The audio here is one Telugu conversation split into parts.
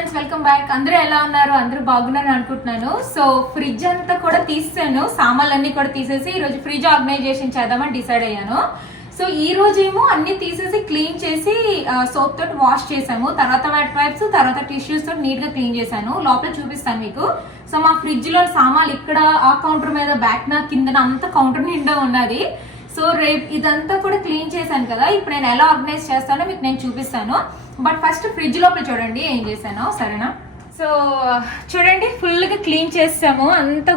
Friends, welcome back. అందరూ ఎలా ఉన్నారు? అందరూ బాగున్నారు అనుకుంటున్నాను. సో ఫ్రిడ్జ్ అంతా కూడా తీసాను, సామాన్లన్నీ కూడా తీసేసి ఈరోజు ఫ్రిడ్జ్ ఆర్గనైజేషన్ చేద్దామని డిసైడ్ అయ్యాను. సో ఈ రోజు ఏమో అన్ని తీసేసి క్లీన్ చేసి సోప్ తోటి వాష్ చేసాము. తర్వాత వెట్ వైప్స్, తర్వాత టిష్యూస్ తోటి నీట్ గా క్లీన్ చేశాను. లోపల చూపిస్తాను మీకు. సో మా ఫ్రిడ్జ్ లో సామాన్లు ఇక్కడ ఆ కౌంటర్ మీద, బ్యాక్ నా కింద అంతా కౌంటర్ నిండా ఉన్నది. సో రేపు ఇదంతా కూడా క్లీన్ చేశాను కదా, ఇప్పుడు నేను ఎలా ఆర్గనైజ్ చేస్తానో మీకు నేను చూపిస్తాను. బట్ ఫస్ట్ ఫ్రిడ్జ్ లోపల చూడండి ఏం చేశాను, సరేనా? సో చూడండి, ఫుల్ గా క్లీన్ చేసాము, అంతా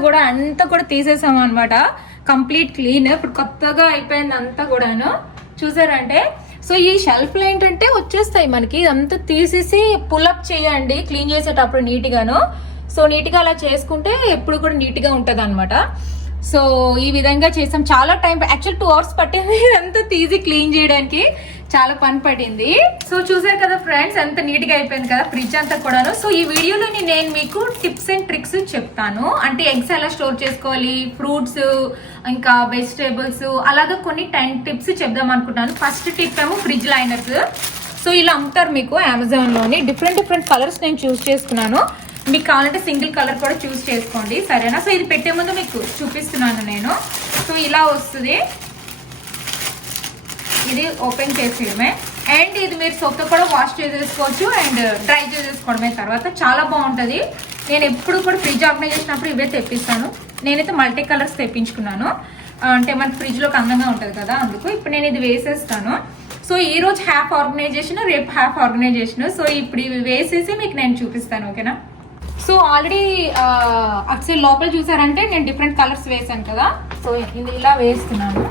కూడా తీసేసాము అనమాట. Complete clean. ఇప్పుడు కొత్తగా అయిపోయింది అంతా కూడాను. చూసారంటే సో ఈ షెల్ఫ్ లో ఏంటంటే వచ్చేస్తాయి మనకి. ఇదంతా తీసేసి పుల్అప్ చేయండి క్లీన్ చేసేటప్పుడు నీట్ గాను. సో నీట్ గా అలా చేసుకుంటే ఎప్పుడు కూడా నీట్ గా ఉంటది అనమాట. సో ఈ విధంగా చేసాం. చాలా టైం, యాక్చువల్ 2 hours పట్టింది ఇదంతా తీసి క్లీన్ చేయడానికి. చాలా పని పడింది. సో చూసారు కదా ఫ్రెండ్స్, ఎంత నీట్ గా అయిపోయింది కదా ఫ్రిడ్జ్ అంతా కూడాను. సో ఈ వీడియోలో నేను మీకు టిప్స్ అండ్ ట్రిక్స్ చెప్తాను. అంటే ఎగ్స్ ఎలా స్టోర్ చేసుకోవాలి, ఫ్రూట్స్, ఇంకా వెజిటేబుల్స్, అలాగా కొన్ని 10 టిప్స్ చెప్దాం అనుకుంటున్నాను. ఫస్ట్ టిప్ ఏమో ఫ్రిడ్జ్ లైనర్స్. సో ఇలా అమ్ముతారు మీకు అమెజాన్ లోని. డిఫరెంట్ కలర్స్ నేను చూస్ చేసుకున్నాను. మీకు కావాలంటే సింగిల్ కలర్ కూడా చూస్ చేసుకోండి, సరేనా? సో ఇది పెట్టే ముందు మీకు చూపిస్తున్నాను నేను. సో ఇలా వస్తుంది, ఇది ఓపెన్ చేసేయడమే. అండ్ ఇది మీరు సోప్తో కూడా వాష్ చేసేసుకోవచ్చు అండ్ డ్రై చేసేసుకోవడమే. తర్వాత చాలా బాగుంటుంది. నేను ఎప్పుడు కూడా ఫ్రిడ్జ్ ఆర్గనైజ్ చేసినప్పుడు ఇవే తెప్పిస్తాను. నేనైతే మల్టీ కలర్స్ తెప్పించుకున్నాను, అంటే మన ఫ్రిడ్జ్లోకి అందంగా ఉంటుంది కదా, అందుకు. ఇప్పుడు నేను ఇది వేసేస్తాను. సో ఈ రోజు హాఫ్ ఆర్గనైజేషన్, రేపు హాఫ్ ఆర్గనైజేషన్. సో ఇప్పుడు ఇవి వేసేసి మీకు నేను చూపిస్తాను, ఓకేనా? సో ఆల్రెడీ అక్సల్ లోపల చూసారంటే నేను డిఫరెంట్ కలర్స్ వేసాను కదా. సో ఇది ఇలా వేస్తున్నాను.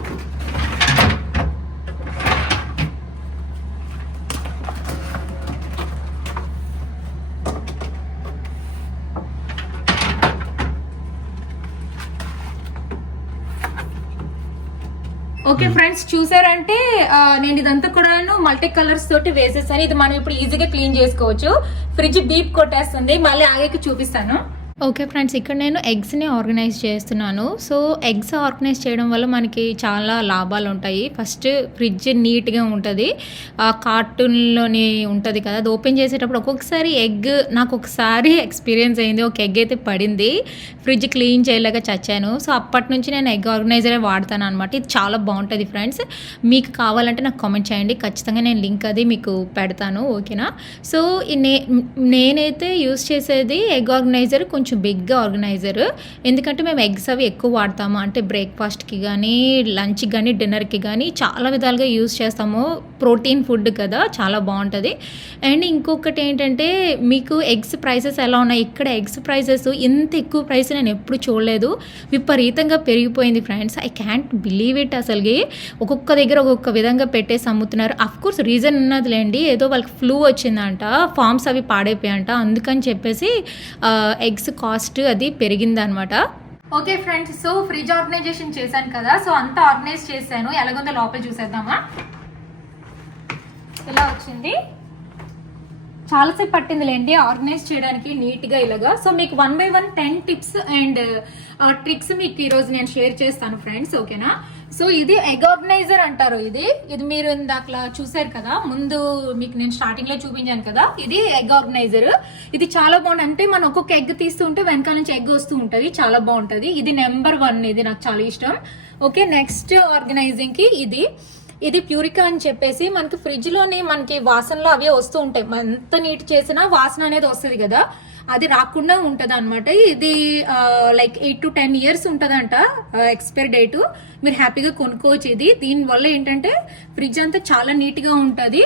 ఓకే ఫ్రెండ్స్, చూసారంటే నేను ఇదంతా కూడా మల్టీ కలర్స్ తోటి వేసేసాను. ఇది మనం ఇప్పుడు ఈజీగా క్లీన్ చేసుకోవచ్చు. ఫ్రిడ్జ్ బీప్ కొట్టేస్తుంది, మళ్ళీ ఆగేకి చూపిస్తాను. ఓకే ఫ్రెండ్స్, ఇక్కడ నేను ఎగ్స్ని ఆర్గనైజ్ చేస్తున్నాను. సో ఎగ్స్ ఆర్గనైజ్ చేయడం వల్ల మనకి చాలా లాభాలు ఉంటాయి. ఫస్ట్ ఫ్రిడ్జ్ నీట్గా ఉంటుంది. కార్టూన్లోని ఉంటుంది కదా, అది ఓపెన్ చేసేటప్పుడు ఒక్కొక్కసారి ఎగ్, నాకు ఒకసారి ఎక్స్పీరియన్స్ అయింది. ఒక ఎగ్ అయితే పడింది, ఫ్రిడ్జ్ క్లీన్ చేయలేక చచ్చాను. సో అప్పటి నుంచి నేను ఎగ్ ఆర్గనైజరే వాడతాను అనమాట. ఇది చాలా బాగుంటుంది ఫ్రెండ్స్. మీకు కావాలంటే నాకు కామెంట్ చేయండి, ఖచ్చితంగా నేను లింక్ అది మీకు పెడతాను, ఓకేనా? సో నేనైతే యూస్ చేసేది ఎగ్ ఆర్గనైజర్, కొంచెం బిగ్గా ఆర్గనైజర్. ఎందుకంటే మేము ఎగ్స్ అవి ఎక్కువ వాడతాము, అంటే బ్రేక్ఫాస్ట్కి కానీ, లంచ్కి కానీ, డిన్నర్కి కానీ చాలా విధాలుగా యూజ్ చేస్తాము. ప్రోటీన్ ఫుడ్ కదా, చాలా బాగుంటుంది. అండ్ ఇంకొకటి ఏంటంటే, మీకు ఎగ్స్ ప్రైసెస్ ఎలా ఉన్నాయి, ఇక్కడ ఎగ్స్ ప్రైసెస్ ఇంత ఎక్కువ ప్రైస్ నేను ఎప్పుడు చూడలేదు. విపరీతంగా పెరిగిపోయింది friends. I can't believe it. అసలుకి ఒక్కొక్క దగ్గర ఒక్కొక్క విధంగా పెట్టేసి అమ్ముతున్నారు. అఫ్కోర్స్ రీజన్ ఉన్నదిలేండి, ఏదో వాళ్ళకి ఫ్లూ వచ్చిందంట, ఫార్మ్స్ అవి పాడైపోయాయంట, అందుకని చెప్పేసి ఎగ్స్ కాస్ట్ అది పెరిగిందనమాట. Okay friends, so fridge organisation చేశాను కదా. సో అంతా ఆర్గనైజ్ చేశాను. ఎలాగుందో లోపల చూసేద్దామా. ఇలా వచ్చింది. చాలాసేపు పట్టిందిలేండి ఆర్గనైజ్ చేయడానికి నీట్గా ఇలాగా. సో మీకు 1 by 1 10 టిప్స్ అండ్ ట్రిక్స్ మీకు ఈరోజు నేను షేర్ చేస్తాను ఫ్రెండ్స్, ఓకేనా? సో ఇది ఎగ్ ఆర్గనైజర్ అంటారు. ఇది మీరు ఇందాకలా చూసారు కదా, ముందు మీకు నేను స్టార్టింగ్ లో చూపించాను కదా, ఇది ఎగ్ ఆర్గనైజర్. ఇది చాలా బాగుంటుంది. అంటే మనం ఒక్కొక్క ఎగ్ తీస్తుంటే వెనకాల నుంచి ఎగ్ వస్తూ ఉంటుంది, చాలా బాగుంటుంది. ఇది నెంబర్ 1, ఇది నాకు చాలా ఇష్టం. ఓకే, నెక్స్ట్ ఆర్గనైజింగ్ కి ఇది ప్యూరికా అని చెప్పేసి, మనకి ఫ్రిడ్జ్ లోని మనకి వాసనలు అవి వస్తూ ఉంటాయి. ఎంత నీట్ చేసినా వాసన అనేది వస్తుంది కదా, అది రాకుండా ఉంటది అనమాట. ఇది లైక్ 8 to 10 years ఉంటదంట ఎక్స్పైరీ డేట్. మీరు హ్యాపీగా కొనుక్కోవచ్చు. ఇది దీనివల్ల ఏంటంటే ఫ్రిడ్జ్ అంతా చాలా నీట్ గా ఉంటుంది,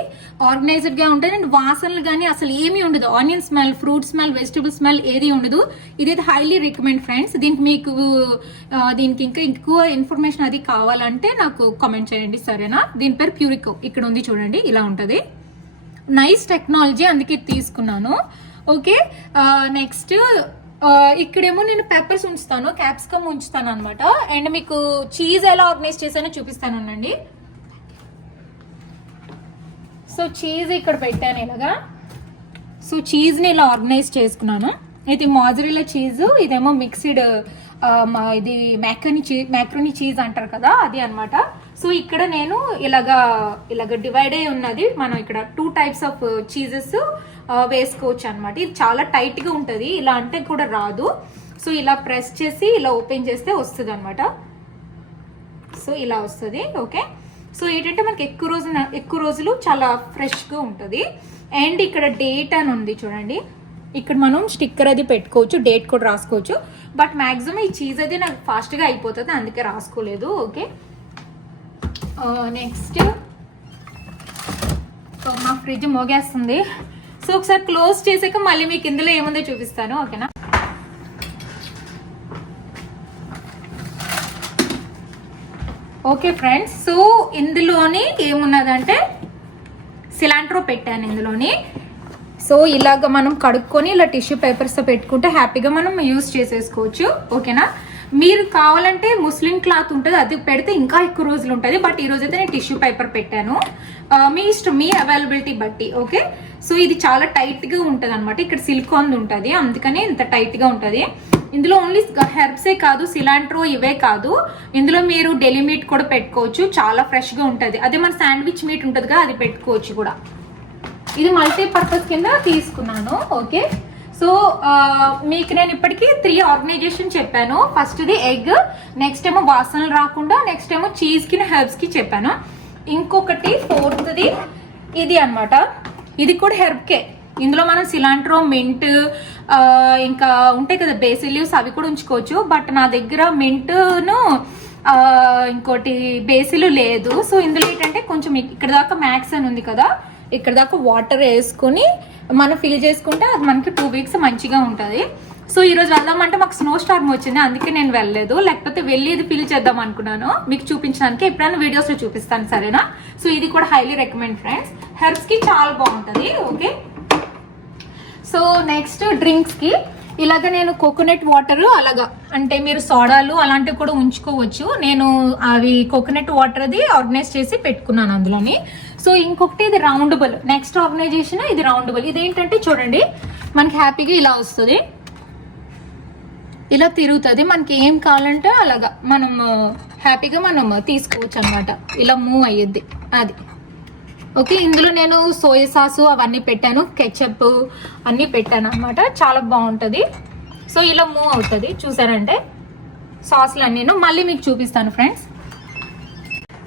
ఆర్గనైజ్డ్ గా ఉంటుంది. అండ్ వాసనలు కానీ అసలు ఏమీ ఉండదు. Onion smell, fruit smell, vegetable smell ఏది ఉండదు. ఇది హైలీ రికమెండ్ ఫ్రెండ్స్. దీనికి ఇంకా ఎక్కువ ఇన్ఫర్మేషన్ అది కావాలంటే నాకు కామెంట్ చేయండి, సరేనా? దీని పేరు ప్యూరికో. ఇక్కడ ఉంది చూడండి, ఇలా ఉంటుంది. నైస్ టెక్నాలజీ, అందుకే తీసుకున్నాను. ఓకే, నెక్స్ట్ ఇక్కడేమో నేను పెప్పర్స్ ఉంచుతాను, క్యాప్సికమ్ ఉంచుతాను అనమాట. అండ్ మీకు చీజ్ ఎలా ఆర్గనైజ్ చేశానో చూపిస్తానండి. సో చీజ్ ఇక్కడ పెట్టాను ఇలాగా. సో చీజ్ని ఇలా ఆర్గనైజ్ చేసుకున్నాను. ఇది మాజరెల్లా చీజ్, ఇదేమో మిక్స్డ్ ఇది మ్యాక్రోనీ చీజ్ అంటారు కదా, అది అనమాట. సో ఇక్కడ నేను ఇలాగ డివైడ్ అయి ఉన్నది. మనం ఇక్కడ 2 టైప్స్ ఆఫ్ చీజెస్ వేసుకోవచ్చు అనమాట. ఇది చాలా టైట్ గా ఉంటది, ఇలా అంటే కూడా రాదు. సో ఇలా ప్రెస్ చేసి ఇలా ఓపెన్ చేస్తే వస్తుంది అనమాట. సో ఇలా వస్తుంది. ఓకే, సో ఏంటంటే మనకి ఎక్కువ రోజులు చాలా ఫ్రెష్ గా ఉంటుంది. అండ్ ఇక్కడ డేట్ అని ఉంది చూడండి, ఇక్కడ మనం స్టిక్కర్ అది పెట్టుకోవచ్చు, డేట్ కూడా రాసుకోవచ్చు. బట్ మాక్సిమం ఈ చీజ్ అది నాకు ఫాస్ట్గా అయిపోతుంది, అందుకే రాసుకోలేదు. ఓకే, నెక్స్ట్ సో మా ఫ్రిడ్జ్ మోగేస్తుంది. సో ఒకసారి క్లోజ్ చేసాక మళ్ళీ మీకు ఇందులో ఏముందో చూపిస్తాను. ఓకేనా? ఓకే ఫ్రెండ్స్, సో ఇందులోని ఏమున్నదంటే సిలాంట్రో పెట్టాను ఇందులోని. సో ఇలాగ మనం కడుక్కొని ఇలా టిష్యూ పేపర్స్తో పెట్టుకుంటే హ్యాపీగా మనం యూజ్ చేసేసుకోవచ్చు. ఓకేనా? మీరు కావాలంటే ముస్లిం క్లాత్ ఉంటుంది, అది పెడితే ఇంకా ఎక్కువ రోజులు ఉంటుంది. బట్ ఈ రోజు అయితే నేను టిష్యూ పేపర్ పెట్టాను, మీ ఇష్టం, మీ అవైలబిలిటీ బట్టి. ఓకే, సో ఇది చాలా టైట్గా ఉంటుంది అనమాట. ఇక్కడ సిలికాన్ ఉంటుంది, అందుకని ఇంత టైట్గా ఉంటుంది. ఇందులో ఓన్లీ హెర్బ్సే కాదు, సిలాంట్రో ఇవే కాదు, ఇందులో మీరు డెలి మీట్ కూడా పెట్టుకోవచ్చు, చాలా ఫ్రెష్గా ఉంటుంది. అదే మన శాండ్విచ్ మీట్ ఉంటుంది కదా, అది పెట్టుకోవచ్చు కూడా. ఇది మల్టీపర్పస్ కింద తీసుకున్నాను. ఓకే, సో మీకు నేను ఇప్పటికీ 3 ఆర్గనైజేషన్ చెప్పాను. ఫస్ట్ది ఎగ్, నెక్స్ట్ ఏమో వాసనలు రాకుండా, నెక్స్ట్ ఏమో చీజ్కి హెర్బ్స్కి చెప్పాను. ఇంకొకటి 4ది ఇది అన్నమాట. ఇది కూడా హెర్బ్కే. ఇందులో మనం సిలాంట్రో, మింట్, ఇంకా ఉంటాయి కదా బేసిల్ లీవ్స్, అవి కూడా ఉంచుకోవచ్చు. బట్ నా దగ్గర మింట్ను ఇంకోటి బేసిల్ లేదు. సో ఇందులో ఏంటంటే కొంచెం ఇక్కడ దాకా మ్యాక్స్ అని ఉంది కదా, ఇక్కడ దాకా వాటర్ వేసుకొని మనం ఫిల్ చేసుకుంటే అది మనకి 2 వీక్స్ మంచిగా ఉంటుంది. సో ఈరోజు వెళ్దామంటే మాకు స్నో స్టార్మ్ వచ్చింది, అందుకే నేను వెళ్ళలేదు. లేకపోతే వెళ్ళి ఇది ఫిల్ చేద్దాం అనుకున్నాను మీకు చూపించడానికి. ఎప్పుడైనా వీడియోస్లో చూపిస్తాను, సరేనా? సో ఇది కూడా హైలీ రికమెండ్ ఫ్రెండ్స్, హెర్బ్స్కి చాలా బాగుంటుంది. ఓకే, సో నెక్స్ట్ డ్రింక్స్కి ఇలాగ నేను కోకోనట్ వాటర్ అలాగా, అంటే మీరు సోడాలు అలాంటివి కూడా ఉంచుకోవచ్చు. నేను అవి కోకోనట్ వాటర్ అది ఆర్గనైజ్ చేసి పెట్టుకున్నాను అందులోని. సో ఇంకొకటి ఇది రౌండబుల్, నెక్స్ట్ ఆర్గనైజేషన్ ఇది రౌండబుల్. ఇదేంటంటే చూడండి, మనకి హ్యాపీగా ఇలా వస్తుంది, ఇలా తిరుగుతుంది. మనకి ఏం కావాలంటే అలాగా మనం హ్యాపీగా మనం తీసుకోవచ్చు అనమాట, ఇలా మూవ్ అయ్యిద్ది అది. ఓకే, ఇందులో నేను సోయా సాసు అవన్నీ పెట్టాను, కెచప్ అన్నీ పెట్టాను అనమాట, చాలా బాగుంటుంది. సో ఇలా మూవ్ అవుతుంది, చూసారంటే సాస్లు అన్నీ మళ్ళీ మీకు చూపిస్తాను ఫ్రెండ్స్.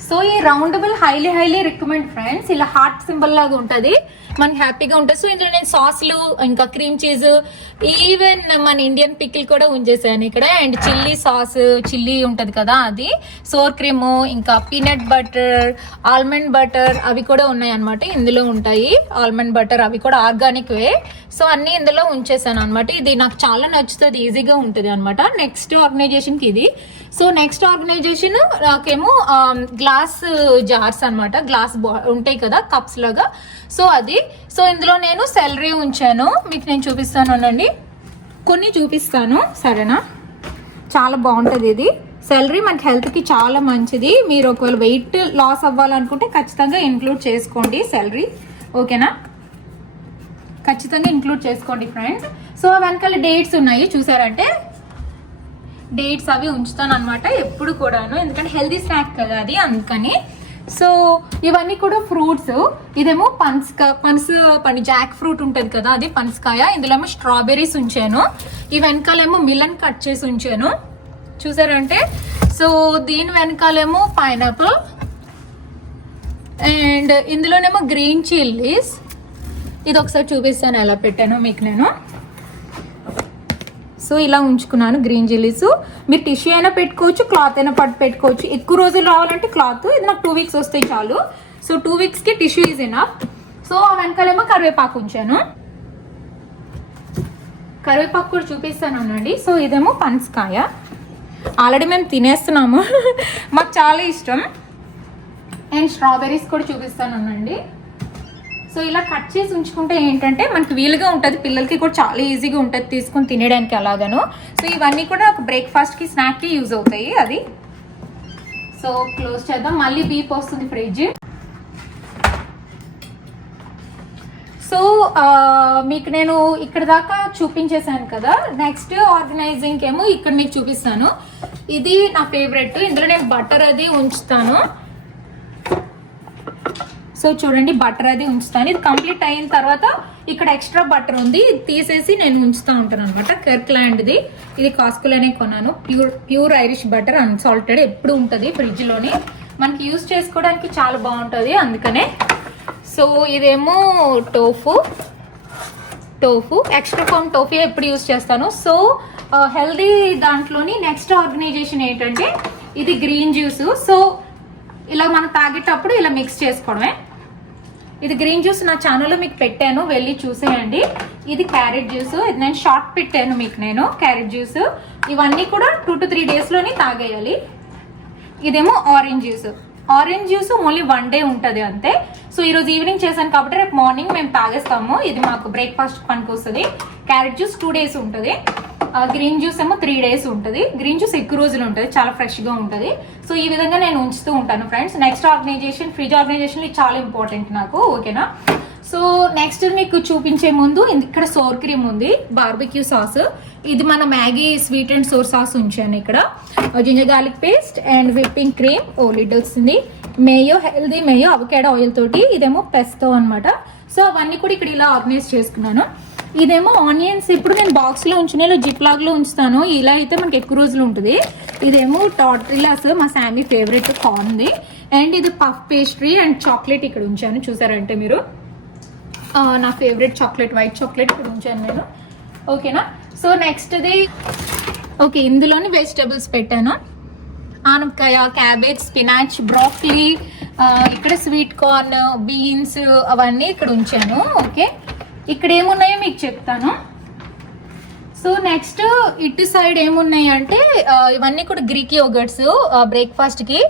సో ఈ రౌండబుల్ హైలీ రికమెండ్ ఫ్రెండ్స్, ఇలా హార్ట్ సింబల్ లాగా ఉంటుంది, మనకి హ్యాపీగా ఉంటుంది. సో ఇందులో నేను సాస్లు, ఇంకా క్రీమ్ చీజ్, ఈవెన్ మన ఇండియన్ పికిల్ కూడా ఉంచేసాను ఇక్కడ. అండ్ చిల్లీ సాస్, చిల్లీ ఉంటుంది కదా అది, సోర్ క్రీమ్, ఇంకా పీనట్ బటర్, ఆల్మండ్ బటర్ అవి కూడా ఉన్నాయి అనమాట. ఇందులో ఉంటాయి ఆల్మండ్ బటర్, అవి కూడా ఆర్గానిక్ వే. సో అన్ని ఇందులో ఉంచేసాను అనమాట. ఇది నాకు చాలా నచ్చుతుంది, ఈజీగా ఉంటుంది అనమాట. నెక్స్ట్ ఆర్గనైజేషన్కి ఇది. సో నెక్స్ట్ ఆర్గనైజేషన్ నాకేమో గ్లాస్ జార్స్ అనమాట, గ్లాస్ ఉంటాయి కదా కప్స్ లాగా, సో అది. సో ఇందులో నేను సెలరీ ఉంచాను, మీకు నేను చూపిస్తాను అనండి, కొన్ని చూపిస్తాను సరేనా. చాలా బాగుంటుంది ఇది. సెలరీ మనకి హెల్త్కి చాలా మంచిది. మీరు ఒకవేళ వెయిట్ లాస్ అవ్వాలనుకుంటే ఖచ్చితంగా ఇంక్లూడ్ చేసుకోండి సెలరీ. ఓకేనా? ఖచ్చితంగా ఇంక్లూడ్ చేసుకోండి ఫ్రెండ్స్. సో వెనకాల డేట్స్ ఉన్నాయి చూసారంటే, డేట్స్ అవి ఉంచుతాను అనమాట ఎప్పుడు కూడాను, ఎందుకంటే హెల్దీ స్నాక్ కదా అది, అందుకని. సో ఇవన్నీ కూడా ఫ్రూట్స్. ఇదేమో పనస జాక్ ఫ్రూట్ ఉంటుంది కదా, అది పనసకాయ. ఇందులో ఏమో స్ట్రాబెర్రీస్ ఉంచాను. ఈ వెనకాలేమో మిలన్ కట్ చేసి ఉంచాను చూసారంటే. సో దీని వెనకాలేమో పైనాపిల్, అండ్ ఇందులోనేమో గ్రీన్ చిల్లీస్. ఇది ఒకసారి చూపిస్తాను ఎలా పెట్టానో మీకు నేను. సో ఇలా ఉంచుకున్నాను గ్రీన్ చిల్లీస్. మీరు టిష్యూ అయినా పెట్టుకోవచ్చు, క్లాత్ అయినా పట్టు పెట్టుకోవచ్చు. ఎక్కువ రోజులు రావాలంటే క్లాత్, ఇది నాకు 2 వీక్స్ వస్తాయి చాలు. సో 2 వీక్స్కి టిష్యూ ఈజ్ ఎనఫ్. సో ఆ వెనకాలేమో కరివేపాకు ఉంచాను, కరివేపాకు కూడా చూపిస్తాను అనండి. సో ఇదేమో పనసకాయ, ఆల్రెడీ మేము తినేస్తున్నాము మాకు చాలా ఇష్టం. అండ్ స్ట్రాబెర్రీస్ కూడా చూపిస్తాను అనండి. సో ఇలా కట్ చేసి ఉంచుకుంటే ఏంటంటే మనకి వీలుగా ఉంటుంది, పిల్లలకి కూడా చాలా ఈజీగా ఉంటుంది తీసుకొని తినేయడానికి అలాగను. సో ఇవన్నీ కూడా నాకు బ్రేక్ఫాస్ట్కి స్నాక్కి యూజ్ అవుతాయి అది. సో క్లోజ్ చేద్దాం, మళ్ళీ బీప్ వస్తుంది ఫ్రిడ్జ్. సో మీకు నేను ఇక్కడ దాకా చూపించేశాను కదా. నెక్స్ట్ ఆర్గనైజింగ్ ఏమో ఇక్కడ మీకు చూపిస్తాను. ఇది నా ఫేవరెట్, ఇందులో నేను బటర్ అది ఉంచుతాను. సో చూడండి బటర్ అది ఉంచుతాను. ఇది కంప్లీట్ అయిన తర్వాత ఇక్కడ ఎక్స్ట్రా బటర్ ఉంది, ఇది తీసేసి నేను ఉంచుతూ ఉంటాను అనమాట. కెర్క్లాండ్ది, ఇది కాస్కోలోనే కొన్నాను. ప్యూర్ ఐరిష్ బటర్ అన్సాల్టెడ్, ఎప్పుడు ఉంటుంది ఫ్రిడ్జ్లోని, మనకి యూజ్ చేసుకోవడానికి చాలా బాగుంటుంది అందుకనే. సో ఇదేమో టోఫు ఎక్స్ట్రా ఫామ్ టోఫీ ఎప్పుడు యూజ్ చేస్తాను. సో హెల్దీ దాంట్లోని నెక్స్ట్ ఆర్గనైజేషన్ ఏంటంటే ఇది గ్రీన్ జ్యూస్. సో ఇలా మనం తాగేటప్పుడు ఇలా మిక్స్ చేసుకోవడమే. ఇది గ్రీన్ జ్యూస్ నా ఛానల్లో మీకు పెట్టాను, వెళ్ళి చూసేయండి. ఇది క్యారెట్ జ్యూస్, ఇది నేను షార్ట్ పెట్టాను మీకు నేను క్యారెట్ జ్యూస్. ఇవన్నీ కూడా 2 to 3 డేస్లోని తాగేయాలి. ఇదేమో ఆరెంజ్ జ్యూస్ ఓన్లీ 1 డే ఉంటుంది అంతే. సో ఈరోజు ఈవినింగ్ చేశాను కాబట్టి రేపు మార్నింగ్ మేము తాగేస్తాము. ఇది మాకు బ్రేక్ఫాస్ట్ పనికి వస్తుంది. క్యారెట్ జ్యూస్ 2 days ఉంటుంది, గ్రీన్ జ్యూస్ ఏమో 3 days ఉంటుంది. గ్రీన్ జ్యూస్ ఎక్కువ రోజులు ఉంటుంది, చాలా ఫ్రెష్గా ఉంటుంది. సో ఈ విధంగా నేను ఉంచుతూ ఉంటాను friends. Next organization fridge organization ఇది చాలా ఇంపార్టెంట్ నాకు, ఓకేనా. సో నెక్స్ట్ మీకు చూపించే ముందు ఇక్కడ సోర్ క్రీమ్ ఉంది, బార్బిక్యూ సాస్. ఇది మన Maggi sweet and sour sauce ఉంచాను. ఇక్కడ ginger garlic paste and whipping cream, lid వస్తుంది. Mayo, healthy mayo avocado oil తోటి. ఇదేమో పెస్తో అనమాట. సో అవన్నీ కూడా ఇక్కడ ఇలా ఆర్గనైజ్ చేసుకున్నాను. ఇదేమో ఆనియన్స్, ఇప్పుడు నేను బాక్స్లో ఉంచిన జిప్ లాగ్లో ఉంచుతాను. ఇలా అయితే మనకి ఎక్కువ రోజులు ఉంటుంది. ఇదేమో టార్టిల్లాస్, మా శామీ ఫేవరెట్ కార్న్ది. అండ్ ఇది పఫ్ పేస్ట్రీ అండ్ చాక్లెట్ ఇక్కడ ఉంచాను, చూసారంటే మీరు. నా ఫేవరెట్ చాక్లెట్, వైట్ చాక్లెట్ ఇక్కడ ఉంచాను నేను, ఓకేనా. సో నెక్స్ట్ది ఓకే, ఇందులోని వెజిటబుల్స్ పెట్టాను. ఆనపకాయ, క్యాబేజ్, స్పినాచ్, బ్రాక్లీ, ఇక్కడ స్వీట్ కార్న్, బీన్స్ అవన్నీ ఇక్కడ ఉంచాను. ఓకే, ఇక్కడ ఏమున్నాయో మీకు చెప్తాను. సో నెక్స్ట్ ఇటు సైడ్ ఏమున్నాయి అంటే ఇవన్నీ కూడా గ్రీక్ యోగర్ట్స్ బ్రేక్ఫాస్ట్కి.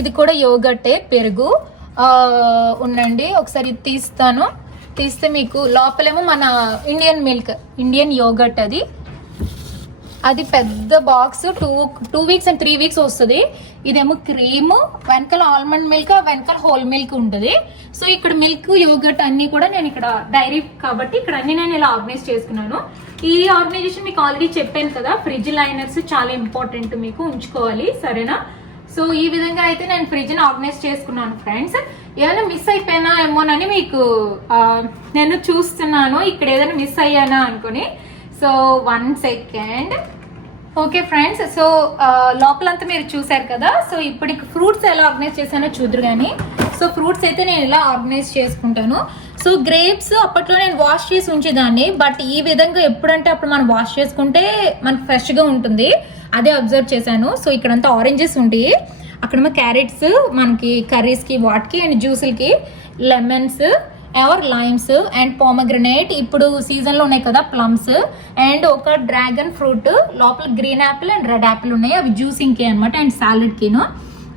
ఇది కూడా యోగర్టే, పెరుగు ఉండండి. ఒకసారి ఇది తీస్తే మీకు లోపలేమో మన ఇండియన్ మిల్క్, ఇండియన్ యోగర్ట్ అది పెద్ద బాక్స్ 2 weeks and 3 weeks వస్తుంది. ఇదేమో క్రీమ్, వెనకాల ఆల్మండ్ మిల్క్, వెనకాల హోల్ మిల్క్ ఉంటుంది. సో ఇక్కడ మిల్క్, యోగర్ట్ అన్ని కూడా నేను ఇక్కడ డైరీ కాబట్టి ఇక్కడ అన్ని నేను ఇలా ఆర్గనైజ్ చేసుకున్నాను. ఈ ఆర్గనైజేషన్ మీకు ఆల్రెడీ చెప్పాను కదా, ఫ్రిడ్జ్ లైనర్స్ చాలా ఇంపార్టెంట్, మీకు ఉంచుకోవాలి, సరేనా. సో ఈ విధంగా అయితే నేను ఫ్రిడ్జ్ని ఆర్గనైజ్ చేసుకున్నాను ఫ్రెండ్స్. ఏమైనా మిస్ అయిపోయినా ఏమోనని మీకు నేను చూస్తున్నాను, ఇక్కడ ఏదైనా మిస్ అయ్యానా అనుకుని. So 1 second. Okay friends, so లోపలంతా మీరు చూసారు కదా. సో ఇప్పుడు ఫ్రూట్స్ ఎలా ఆర్గనైజ్ చేశానో చూద్దరు కానీ. సో ఫ్రూట్స్ అయితే నేను ఇలా ఆర్గనైజ్ చేసుకుంటాను. సో గ్రేప్స్ అప్పట్లో నేను వాష్ చేసి ఉంచేదాన్ని, బట్ ఈ విధంగా ఎప్పుడంటే అప్పుడు మనం వాష్ చేసుకుంటే మనకు ఫ్రెష్గా ఉంటుంది, అదే అబ్జర్వ్ చేశాను. సో ఇక్కడంతా ఆరెంజెస్ ఉంటాయి, అక్కడేమో క్యారెట్స్ మనకి కర్రీస్కి వాటికి, అండ్ జ్యూసులకి lemons or limes and pomegranate, ఇప్పుడు సీజన్లో ఉన్నాయి కదా ప్లమ్స్, అండ్ ఒక డ్రాగన్ ఫ్రూట్, లోపల green apple and red apple ఉన్నాయి, అవి జ్యూసింగ్కి అనమాట, అండ్ సాలడ్కిను.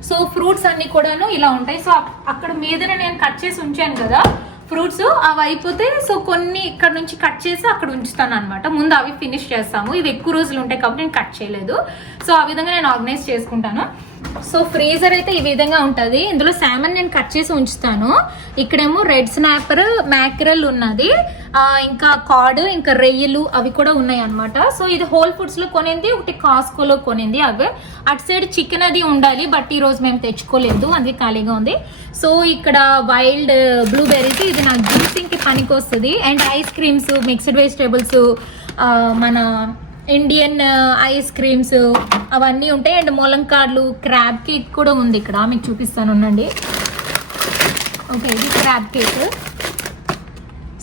సో ఫ్రూట్స్ అన్ని కూడాను ఇలా ఉంటాయి. సో అక్కడ మీదనే నేను కట్ చేసి ఉంచాను కదా ఫ్రూట్స్, అవి అయిపోతే సో కొన్ని ఇక్కడ నుంచి కట్ చేసి అక్కడ ఉంచుతాను అనమాట. ముందు అవి ఫినిష్ చేస్తాము, ఇవి ఎక్కువ రోజులు ఉంటాయి కాబట్టి నేను కట్ చేయలేదు. సో ఆ విధంగా నేను ఆర్గనైజ్ చేసుకుంటాను. సో ఫ్రీజర్ అయితే ఈ విధంగా ఉంటుంది. ఇందులో సామన్ నేను కట్ చేసి ఉంచుతాను. ఇక్కడేమో రెడ్ స్నాపర్, మ్యాక్రెల్ ఉన్నది, ఇంకా కార్డ్, ఇంకా రొయ్యలు అవి కూడా ఉన్నాయి అనమాట. సో ఇది హోల్ ఫుడ్స్ లో కొనింది, ఒకటి కాస్కోలో కొనింది. అవి అటు సైడ్ చికెన్ అది ఉండాలి, బట్ ఈ రోజు మేము తెచ్చుకోలేదు, అది ఖాళీగా ఉంది. సో ఇక్కడ వైల్డ్ బ్లూబెర్రీస్, ఇది నాకు జ్యూసింగ్ కి పనికి వస్తుంది. And ice creams, mixed vegetables, మన ఇండియన్ ఐస్ క్రీమ్స్ అవన్నీ ఉంటాయి. అండ్ మొలంకాడ్లు, క్రాబ్ కేక్ కూడా ఉంది ఇక్కడ, మీకు చూపిస్తాను ఉండండి. ఓకే, ఇది క్రాబ్ కేక్.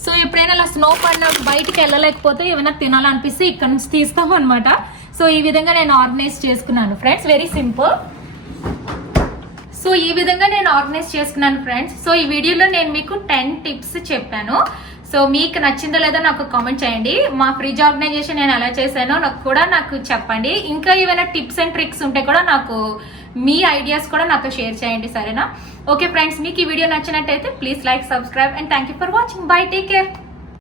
సో ఎప్పుడైనా అలా స్నో పడిన బయటికి వెళ్ళలేకపోతే ఏమైనా తినాలనిపిస్తే ఇక్కడ నుంచి తీస్తాము అనమాట. సో ఈ విధంగా నేను ఆర్గనైజ్ చేసుకున్నాను ఫ్రెండ్స్, వెరీ సింపుల్. సో ఈ విధంగా నేను ఆర్గనైజ్ చేసుకున్నాను ఫ్రెండ్స్. సో ఈ వీడియోలో నేను మీకు 10 tips చెప్పాను. సో మీకు నచ్చిందో లేదో నాకు కామెంట్ చేయండి. మా ఫ్రిడ్జ్ ఆర్గనైజేషన్ నేను ఎలా చేశానో నాకు చెప్పండి. ఇంకా ఏమైనా టిప్స్ అండ్ ట్రిక్స్ ఉంటే కూడా నాకు మీ ఐడియాస్ కూడా నాతో షేర్ చేయండి, సరేనా. ఓకే ఫ్రెండ్స్, మీకు ఈ వీడియో నచ్చినట్టయితే please like, subscribe and thank you for watching. By, take care.